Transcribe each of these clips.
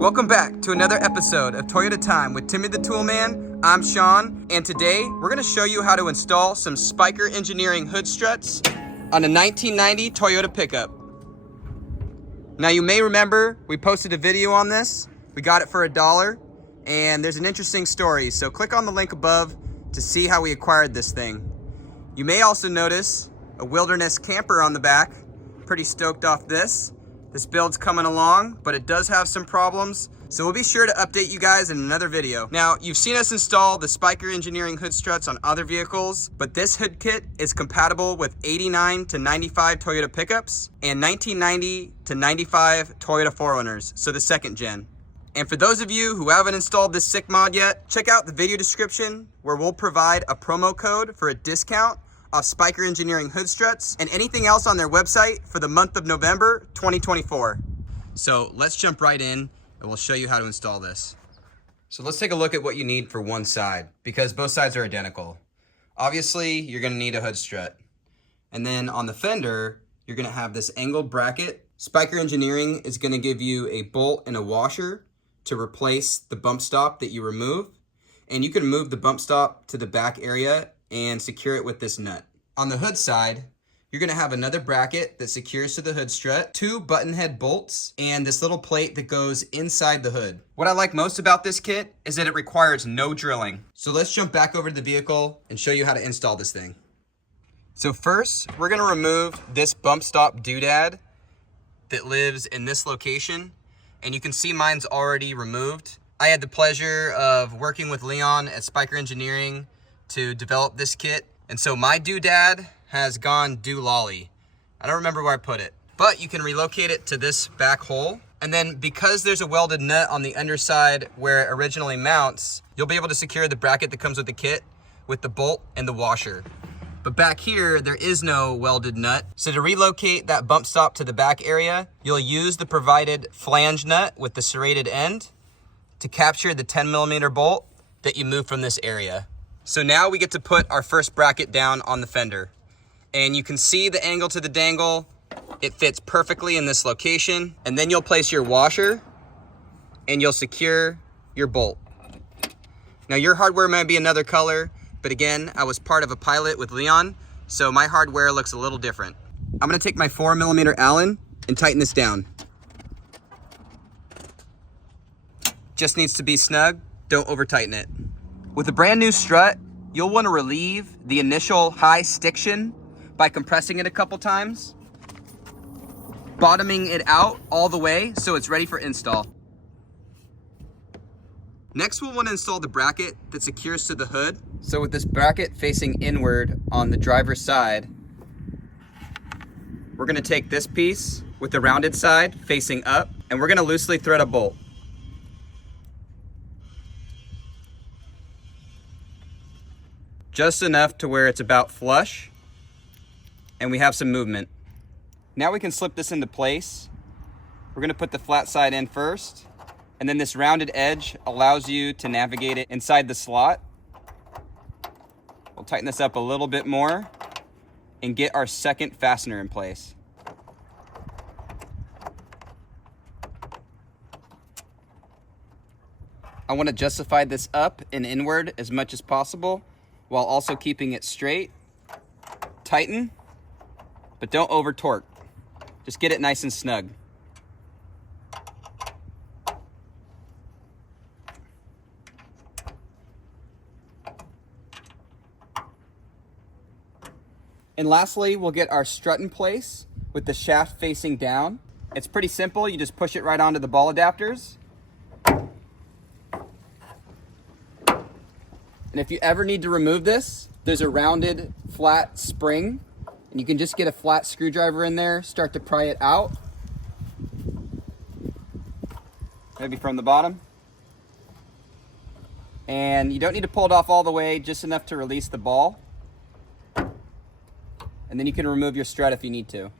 Welcome back to another episode of Toyota Time with Timmy the Toolman. I'm Sean, and today we're going to show you how to install some Spiker Engineering hood struts on a 1990 Toyota pickup. Now you may remember we posted a video on this. We got it for $1, and there's an interesting story, so click on the link above to see how we acquired this thing. You may also notice a wilderness camper on the back. Pretty stoked off this. This build's coming along, but it does have some problems, so we'll be sure to update you guys in another video. Now, you've seen us install the Spiker Engineering hood struts on other vehicles, but this hood kit is compatible with 89 to 95 Toyota pickups and 1990 to 95 Toyota 4Runners, so the second gen. And for those of you who haven't installed this sick mod yet, check out the video description where we'll provide a promo code for a discount off Spiker Engineering hood struts and anything else on their website for the month of November 2024. So let's jump right in and we'll show you how to install this. So let's take a look at what you need for one side, because both sides are identical. Obviously, you're gonna need a hood strut. And then on the fender, you're gonna have this angled bracket. Spiker Engineering is gonna give you a bolt and a washer to replace the bump stop that you remove. And you can move the bump stop to the back area and secure it with this nut. On the hood side, you're gonna have another bracket that secures to the hood strut, 2 button head bolts, and this little plate that goes inside the hood. What I like most about this kit is that it requires no drilling. So let's jump back over to the vehicle and show you how to install this thing. So first, we're gonna remove this bump stop doodad that lives in this location, and you can see mine's already removed. I had the pleasure of working with Leon at Spiker Engineering to develop this kit, and so my doodad has gone doololly. I don't remember where I put it, but you can relocate it to this back hole, and then because there's a welded nut on the underside where it originally mounts, you'll be able to secure the bracket that comes with the kit with the bolt and the washer. But back here, there is no welded nut, so to relocate that bump stop to the back area, you'll use the provided flange nut with the serrated end to capture the 10mm bolt that you move from this area. So now we get to put our first bracket down on the fender. And you can see the angle to the dangle. It fits perfectly in this location. And then you'll place your washer and you'll secure your bolt. Now your hardware might be another color, but again, I was part of a pilot with Leon, so my hardware looks a little different. I'm gonna take my 4mm Allen and tighten this down. Just needs to be snug, don't over tighten it. With a brand new strut, you'll want to relieve the initial high stiction by compressing it a couple times, bottoming it out all the way so it's ready for install. Next, we'll want to install the bracket that secures to the hood. So with this bracket facing inward on the driver's side, we're going to take this piece with the rounded side facing up, and we're going to loosely thread a bolt. Just enough to where it's about flush and we have some movement. Now we can slip this into place. We're gonna put the flat side in first, and then this rounded edge allows you to navigate it inside the slot. We'll tighten this up a little bit more and get our second fastener in place. I want to justify this up and inward as much as possible, while also keeping it straight. Tighten, but don't over torque. Just get it nice and snug. And lastly, we'll get our strut in place with the shaft facing down. It's pretty simple, you just push it right onto the ball adapters. And if you ever need to remove this, there's a rounded flat spring, and you can just get a flat screwdriver in there, start to pry it out. Maybe from the bottom. And you don't need to pull it off all the way, just enough to release the ball. And then you can remove your strut if you need to.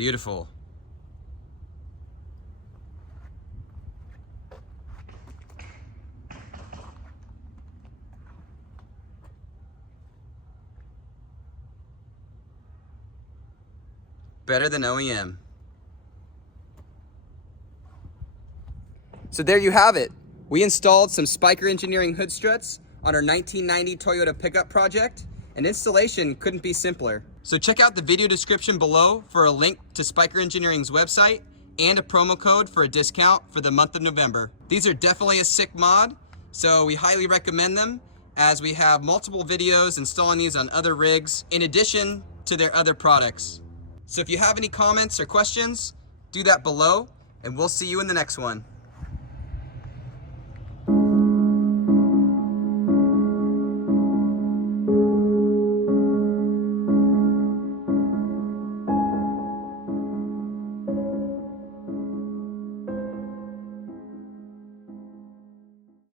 Beautiful. Better than OEM. So there you have it. We installed some Spiker Engineering hood struts on our 1990 Toyota pickup project, and installation couldn't be simpler. So check out the video description below for a link to Spiker Engineering's website and a promo code for a discount for the month of November. These are definitely a sick mod, so we highly recommend them, as we have multiple videos installing these on other rigs in addition to their other products. So if you have any comments or questions, do that below, and we'll see you in the next one.